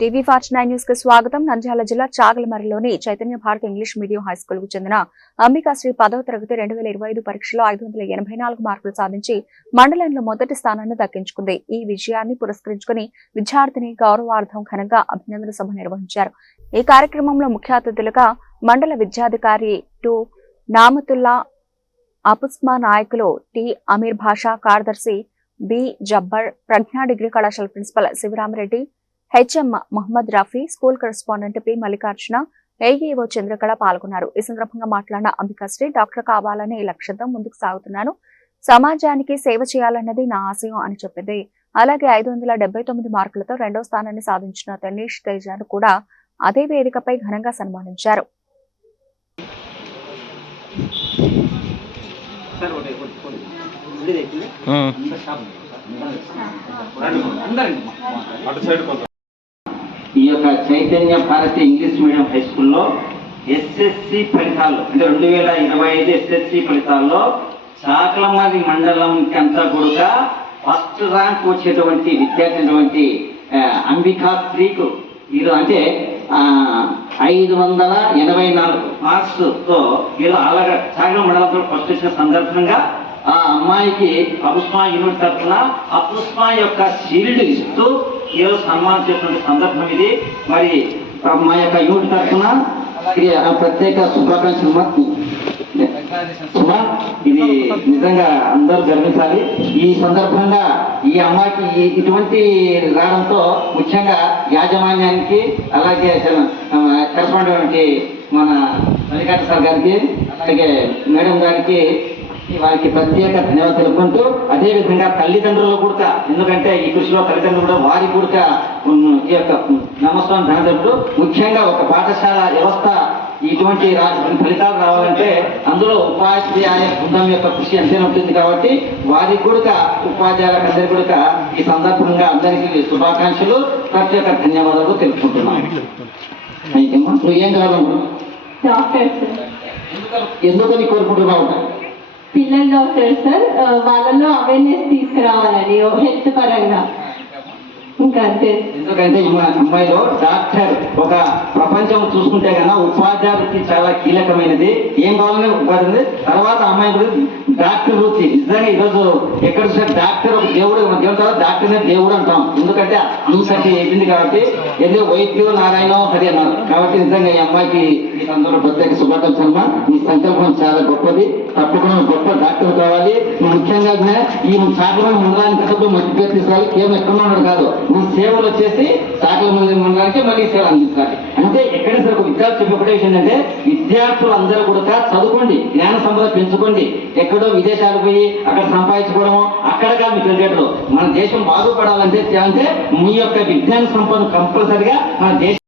TV fast 9 news కు స్వాగతం. నంద్యాల జిల్లా చాగలమరిలోని Chaitanya Bharat English medium high school కు చెందిన అంబికాశ్రీ 10వ తరగతి 2025 పరీక్షలో 584 మార్కులు సాధించి మండలంలో మొదటి స్థానాన్ని దక్కించుకుంది. ఈ విజయాన్ని పురస్కరించుకుని విద్యార్థిని గౌరవార్థం ఘనంగా అభినందన సభ నిర్వహించారు. ఈ కార్యక్రమంలో ముఖ్య అతిథులుగా మండల విద్యాధికారి టు నామతుల్లా, అపుస్మా నాయకులు టి అమీర్ భాషా, కార్యదర్శి బి జబ్బర్, ప్రజ్ఞా డిగ్రీ కళాశాల principal Sivaramareddy, HM Mohammad Rafi, school correspondent P Mallikarjuna, AEO Chandrakala పాల్గొన్నారు. ఈ సందర్భంగా మాట్లాడిన అంబికాశ్రీ, డాక్టర్ కావాలనే లక్ష్యంతో ముందుకు సాగుతున్నాను. సమాజానికి సేవ చేయాలన్నది నా ఆశయం అని చెప్పింది. అలాగే 579 మార్కులతో 2వ స్థానాన్ని సాధించిన తనీష్ తేజాను కూడా అదే వేదికపై ఘనంగా సన్మానించారు. ఈ యొక్క Chaitanya Bharathi English medium high స్కూల్లో ఎస్ఎస్సి ఫలితాల్లో అంటే 2025 ఎస్ఎస్సి ఫలితాల్లో చాకలమరి మండలంకి అంతా కూడా ఫస్ట్ ర్యాంక్ వచ్చేటువంటి విద్యార్థి అంబికాశ్రీకు వీళ్ళు అంటే 584 మార్క్స్ తో వీళ్ళు అలాగే చాకలమరి మండలంతో ఫస్ట్ వచ్చిన సందర్భంగా ఆ అమ్మాయికి అపుస్మా యూనిట్ తరఫున అపుస్మా యొక్క షీల్డ్ ఇస్తూ ఈరోజు సన్మానం చేసిన సందర్భం ఇది. మరి మా యొక్క యూనిట్ తరఫున ప్రత్యేక శుభాకాంక్షలు. ఇది నిజంగా అందరూ గర్వించాలి. ఈ సందర్భంగా ఈ అమ్మాయికి ఇటువంటి రావడంతో ముఖ్యంగా యాజమాన్యానికి, అలాగే కరెస్పాండెంట్ మన మల్లికార్జున సార్ గారికి, అలాగే మేడం గారికి వారికి ప్రత్యేక ధన్యవాదాలు తెలుపుకుంటూ, అదేవిధంగా తల్లిదండ్రులు కూడా, ఎందుకంటే ఈ కృషిలో తల్లిదండ్రులు కూడా వారి కూడా ఈ యొక్క నమస్కారం ధనదండ్రులు. ముఖ్యంగా ఒక పాఠశాల వ్యవస్థ ఇటువంటి ఫలితాలు రావాలంటే అందులో ఉపాధ్యాయ బృందం యొక్క కృషి ఎంతైనా ఉంటుంది. కాబట్టి వారికి కూడా ఉపాధ్యాయులకు అందరికీ కూడా ఈ సందర్భంగా అందరికీ శుభాకాంక్షలు, ప్రత్యేక ధన్యవాదాలు తెలుపుకుంటున్నాను. నువ్వు ఏం కావాలను ఎందుకని కోరుకుంటున్నావు? పిల్లల డాక్టర్ సార్, వాళ్ళలో అవేర్నెస్ తీసుకురావాలని హెల్త్ పరంగా. ఇంకా అంతే. ఎందుకంటే ఈ అమ్మాయిలో డాక్టర్ ఒక ప్రపంచం చూసుకుంటే కన్నా ఉపాధ్యాయులకి చాలా కీలకమైనది. ఏం కావాలని ఉపాధి తర్వాత అమ్మాయి డాక్టర్ వృత్తి. నిజంగా ఈరోజు ఎక్కడ సార్ డాక్టర్ ఒక దేవుడు, దేవుడు తర్వాత డాక్టర్నే దేవుడు అంటాం. ఎందుకంటే అంతటి ఎదింది కాబట్టి ఏదో వైద్యు నారాయణ హరి అన్నారు. కాబట్టి నిజంగా ఈ అమ్మాయికి ఈ సందర్భంలో ప్రత్యేక శుభాకాంక్షలు. మీ సంకల్పం చాలా గొప్పది. తప్పకుండా గొప్ప డాక్టర్ కావాలి. ముఖ్యంగా ఈ చాకలమరి మండలానికి మంచి పేరు తీసుకోవాలి. కేవలం ఎక్కడ ఉన్నాడు కాదు, మీ సేవలు వచ్చేసి చాకలమరి మండలానికి మళ్ళీ సేవలు అందించాలి. అంటే ఎక్కడ సరే ఒక విద్యార్థి చెప్పే విషయం ఏంటంటే విద్యార్థులు అందరూ కూడా చదువుకోండి, జ్ఞాన సంపద పెంచుకోండి. ఎక్కడో విదేశాలు పోయి అక్కడ సంపాదించుకోవడము అక్కడ కాదు మీకు తెలియదు. మన దేశం బాగుపడాలంటే మీ యొక్క విజ్ఞాన సంపద కంపల్సరిగా మన దేశం